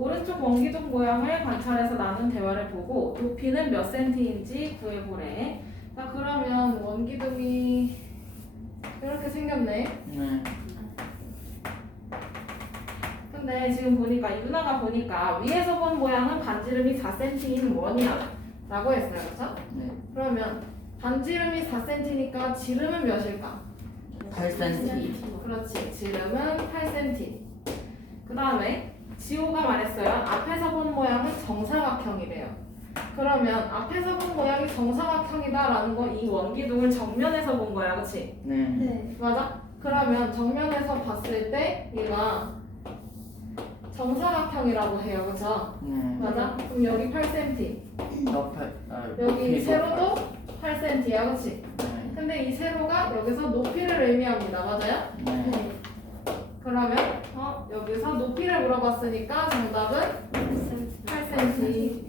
원기둥 모양을 관찰해서 나눈 대화를 보고 높이는 몇 센티인지 구해보래. 자 그러면 원기둥이 이렇게 생겼네. 네. 근데 지금 보니까 유나가 보니까 위에서 본 모양은 반지름이 4cm인 원이야. 라고 했어요. 그렇죠? 네. 그러면 반지름이 4cm니까 지름은 몇일까? 8cm. 그렇지. 지름은 8cm. 그 다음에 지호가 말했어요. 앞에서 본 모양은 정사각형이래요. 그러면 앞에서 본 모양이 정사각형이다라는 건이 원기둥을 정면에서 본 거야. 그치? 네. 네. 맞아? 그러면 정면에서 봤을 때 얘가 정사각형이라고 해요. 그죠? 네. 맞아? 그럼 여기 8cm. 옆에 아, 여기 세로도 8cm야. 그치? 네. 근데 이 세로가 여기서 높이를 의미합니다. 맞아요? 네. 여기서 높이를 물어봤으니까 정답은 8cm.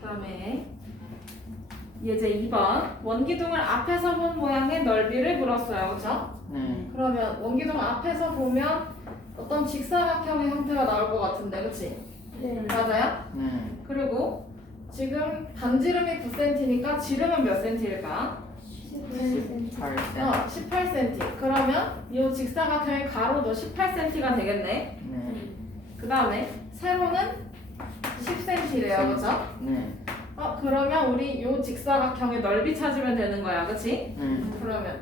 그다음에 이제 2번 원기둥을 앞에서 본 모양의 넓이를 물었어요. 그렇죠? 네. 그러면 원기둥 앞에서 보면 어떤 직사각형의 형태가 나올 것 같은데, 그렇지? 네. 맞아요? 네. 그리고 지금 반지름이 9cm니까 지름은 몇 cm일까? 18cm. 8cm. 어, 18cm. 그러면 이 직사각형의 가로도 18cm가 되겠네. 네. 그 다음에 세로는 10cm래요, 그렇죠? 네. 어, 그러면 우리 이 직사각형의 넓이 찾으면 되는 거야, 그렇지? 네. 그러면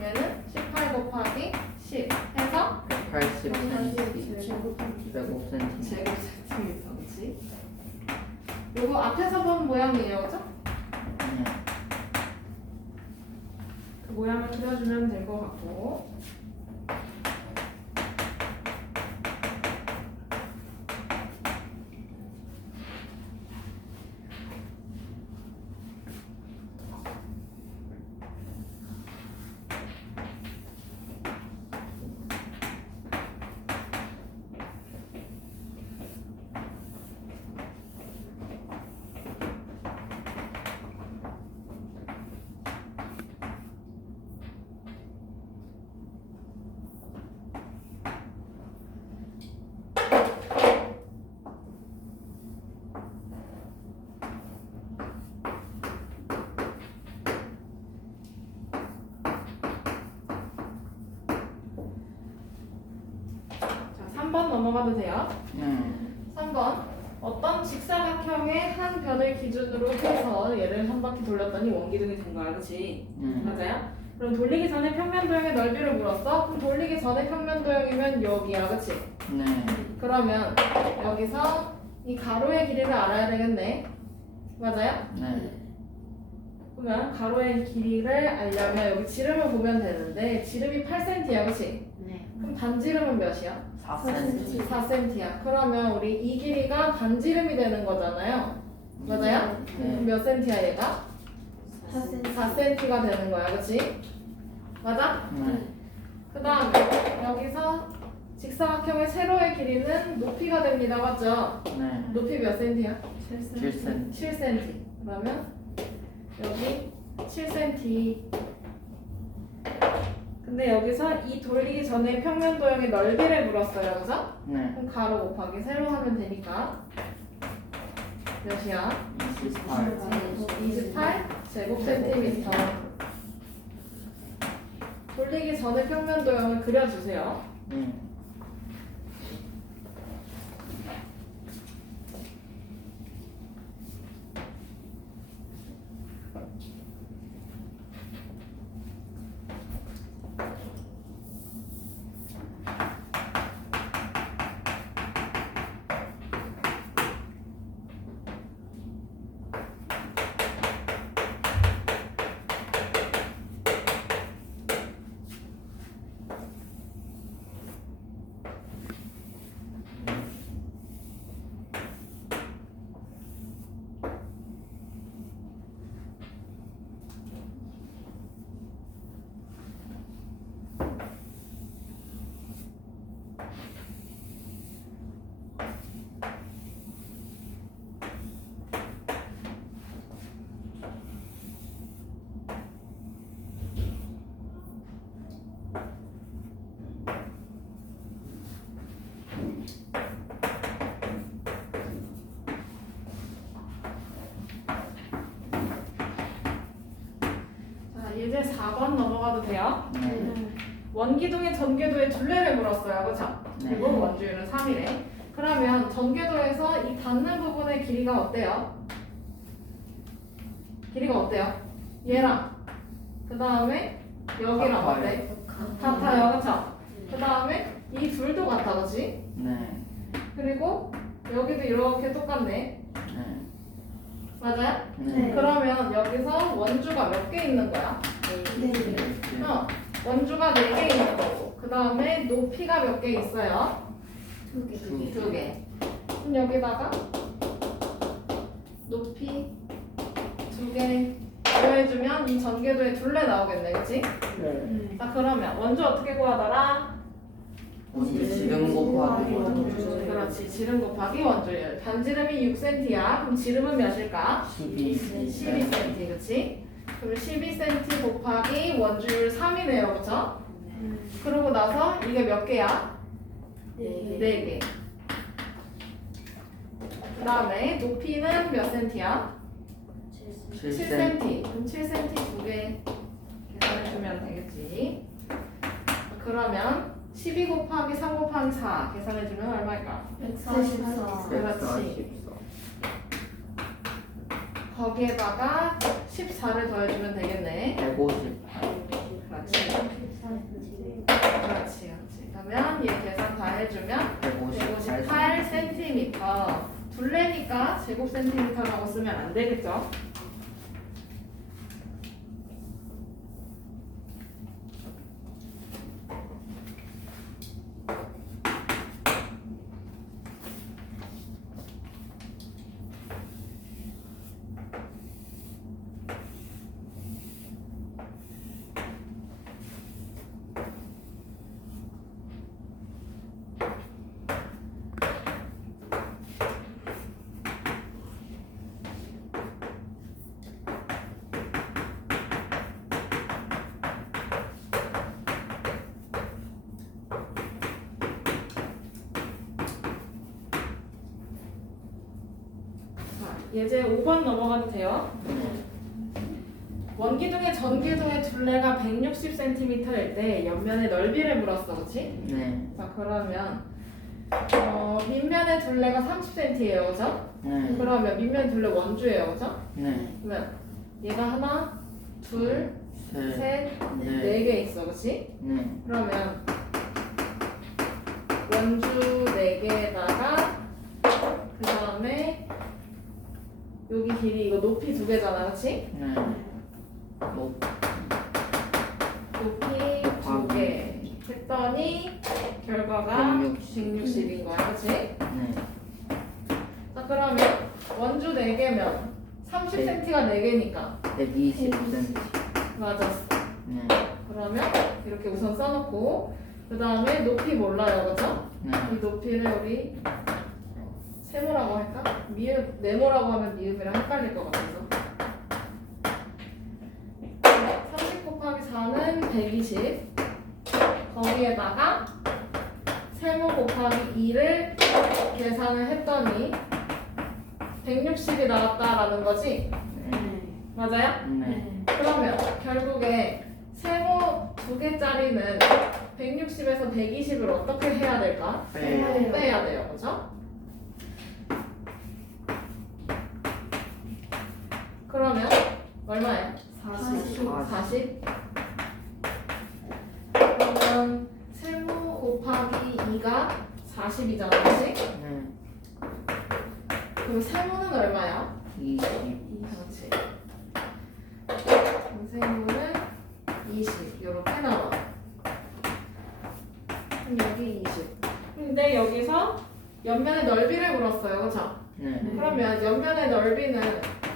얘는 18 곱하기 10 해서 80cm. 제곱 105cm. 제곱 센티미터, 그렇지? 요거 앞에서 본 모양이에요, 그렇죠? 네. 그 모양을 그려주면 될 것 같고 자 3번 넘어가도 돼요 네. 3번 어떤 직사각형의 한 변을 기준으로 해서 얘를 한 바퀴 돌렸더니 원기둥이 된 거야 그치? 네. 맞아요? 그럼 돌리기 전에 평면 도형의 넓이를 물었어? 그럼 돌리기 전에 평면 도형이면 여기야 그치? 네. 그러면 여기서 이 가로의 길이를 알아야 되겠네 맞아요? 네. 그러면 가로의 길이를 알려면 여기 지름을 보면 되는데 지름이 8cm야 그치? 네. 그럼 반지름은 몇이야? 4cm. 4cm야 그러면 우리 이 길이가 반지름이 되는 거잖아요 맞아요? 네. 몇 cm야 얘가? 4cm. 4cm가 되는 거야 그치? 맞아? 네. 그 다음에 여기서 직사각형의 세로의 길이는 높이가 됩니다 맞죠? 네. 높이 몇 cm야? 7cm. 7cm 그러면 여기 7cm 근데 여기서 이 돌리기 전에 평면 도형의 넓이를 물었어요 그죠? 네. 그럼 가로 곱하기 세로 하면 되니까 몇이야? 28. 28 제곱 센티미터 돌리기 전에 평면 도형을 그려주세요 네. 넘어가도 돼요. 네. 원기둥의 전궤도의 둘레를 물었어요. 그쵸? 네. 그리고 원주율은 3이래. 그러면 전궤도에서 이 닿는 부분의 길이가 어때요? 길이가 어때요? 얘랑 그 다음에 여기랑 같아요. 어때? 같아요. 그쵸? 그 다음에 이 둘도 같아. 그치? 네. 그리고 여기도 이렇게 똑같네. 네. 맞아요? 네. 그러면 여기서 원주가 몇 개 있는 거야? 네. 네. 어, 원주가 4개 있는 거고 그 다음에 높이가 몇 개 있어요? 두 개. 두 개. 두 개. 그럼 여기다가 높이 두 개 더해주면 이 전개도의 둘레 나오겠네, 그치? 네. 자 그러면 원주 어떻게 구하더라? 지름 곱하기 원주. 그렇지, 지름 곱하기 원주율. 반지름이 6cm야. 그럼 지름은 몇일까? 12. 12cm, 그치? 그럼 12cm 곱하기 원주율 3이네요, 그쵸? 그러고 나서 이게 몇 개야? 네. 4개. 그 다음에 높이는 몇 센티야? 7cm. 7cm. 그럼 7cm 두 개 계산해주면 되겠지. 그러면 12 곱하기 3 곱하기 4 계산해주면 얼마일까? 144. 그렇지. 거기에다가 14를 더해주면 되겠네. 158. 그렇지. 그렇지, 그렇지. 그러면 얘 계산 다 해주면 158. 158cm. 둘레니까 제곱 센티미터라고 쓰면 안 되겠죠? 예제 5번 넘어가도 돼요. 네. 원기둥의 전기둥의 둘레가 160cm일 때 옆면의 넓이를 물었어, 그렇지? 네. 자 그러면 어, 밑면의 둘레가 30cm예요, 그죠? 네. 그러면 밑면 둘레 원주예요, 그죠? 네. 그러면 얘가 하나, 둘, 셋. 셋, 네. 네 개 있어, 그렇지? 네. 그러면 원주 네 개에다가 그 다음에 여기 길이 이거 높이 두 개잖아, 그렇지? 네. 높. 높이 두 개. 했더니 결과가 160. 160인 거야, 그렇지? 네. 자 그러면 원주 4개면 30cm가 4개니까 120cm. 맞았어 네. 그러면 이렇게 우선 써놓고 그 다음에 높이 몰라요 그죠? 네. 이 높이를 우리 세모라고 할까? 미음, 네모라고 하면 미음이랑 헷갈릴 것 같아서 30 곱하기 4는 120 거기에다가 세모 곱하기 2를 계산을 했더니 160이 나왔다라는 거지? 맞아요? 네. 그러면 결국에 세모 두 개짜리는 160에서 120을 어떻게 해야 될까? 빼요. 빼야 돼요, 그죠? 그러면 얼마예요? 40. 40. 그러면 세모 곱하기 2가 40이잖아, 그치? 네. 그럼 세모는 얼마야? 20. 그렇지. 그럼 세모는 20 이렇게 나와. 그럼 여기 20. 근데 여기서 옆면의 넓이를 물었어요, 그렇죠? 네. 그러면 옆면의 넓이는 3분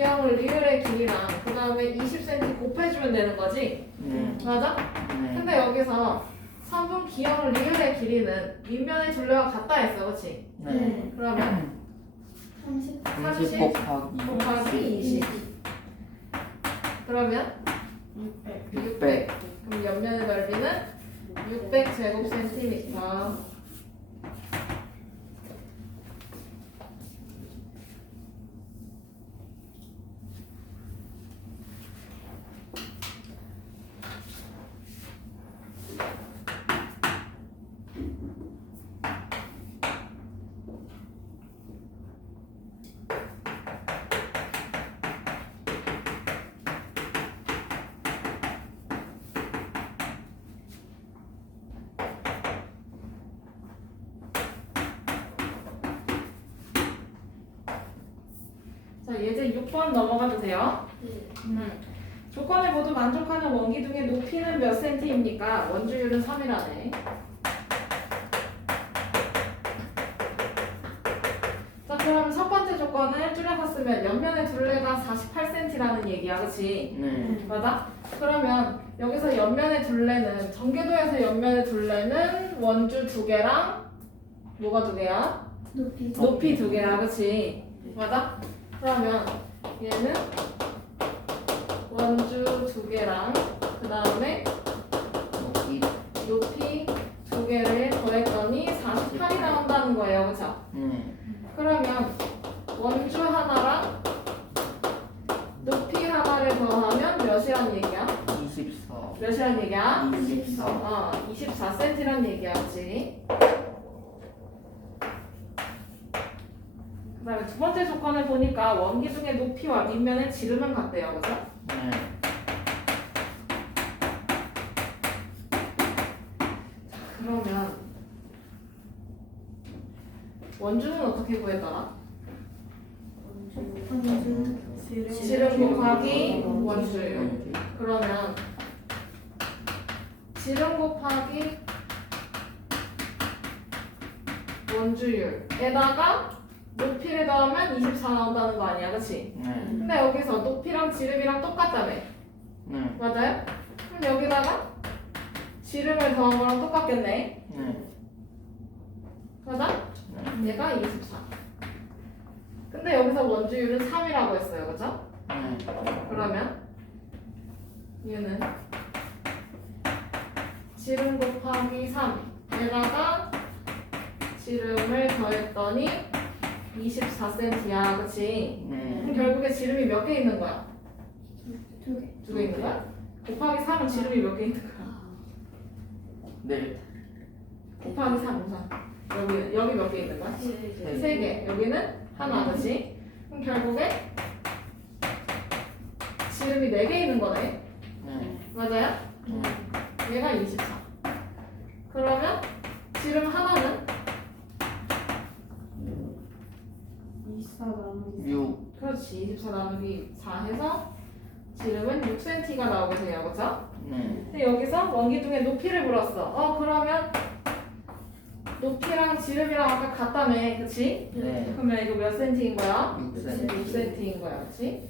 기형을 리을의 길이랑 그 다음에 20cm 곱해주면 되는 거지? 네. 맞아? 네. 근데 여기서 3분 기형을 리을의 길이는 밑면의 둘레와 같다 했어, 그렇지? 네. 그러면 30. 30 곱하기 곱하기 20. 그러면 600. 600. 그럼 옆면의 넓이는 600 제곱 센티미터. 자, 이제 6번 넘어가도 돼요. 네. 음. 조건을 모두 만족하는 원기둥의 높이는 몇 센티입니까? 원주율은 3이라네. 자, 그럼 첫 번째 조건을 줄여서 쓰면 옆면의 둘레가 48cm라는 얘기야, 그치? 네. 맞아? 그러면 여기서 옆면의 둘레는 전개도에서 옆면의 둘레는 원주 두 개랑 뭐가 두 개야? 높이. 높이 두 개야, 그치? 맞아? 그러면 얘는 원주 두 개랑 그 다음에 높이. 높이 두 개를 더했더니 48이 나온다는 거예요, 그쵸? 네. 그러면 원주 하나랑 높이 하나를 더하면 몇이란 얘기야? 24. 몇이란 얘기야? 24. 어, 24cm란 얘기야, 그치? 그 다음에 두 번째 조건을 보니까 원기둥의 높이와 밑면의 지름은 같대요, 그죠? 네. 그러면 원주는 어떻게 구했더라? 원주. 지름 곱하기 원주율. 원주. 그러면 지름 곱하기 원주율에다가 높이를 더하면 24 나온다는 거 아니야, 그치? 네. 근데 여기서 높이랑 지름이랑 똑같다며. 네. 맞아요? 그럼 여기다가 지름을 더한 거랑 똑같겠네. 네. 맞아? 네. 얘가 24. 근데 여기서 원주율은 3이라고 했어요. 그죠? 네. 그러면 얘는 지름 곱하기 3에다가 지름을 더했더니 24cm야. 그치? 네. 그럼 결국에 지름이 몇 개 있는 거야? 두 개. 두 개 있는 거야? 곱하기 3은 지름이 몇 개 있는 거야? 네. 곱하기 3, 우선. 여기, 여기 몇 개 있는 거야? 네. 세 개. 여기는 하나, 그치? 그럼 결국에 지름이 네 개 있는 거네. 네. 맞아요? 네. 얘가 24. 그러면 지름 하나는 24 나누기 6. 그렇지. 24 나누기 4 해서 지름은 6cm가 나오게 돼요. 그쵸? 네. 근데 여기서 원기둥의 높이를 물었어. 어, 그러면 높이랑 지름이랑 아까 같다며. 그치? 네. 그러면 이거 몇 cm인 거야? 6cm. 6cm인 거야. 그치?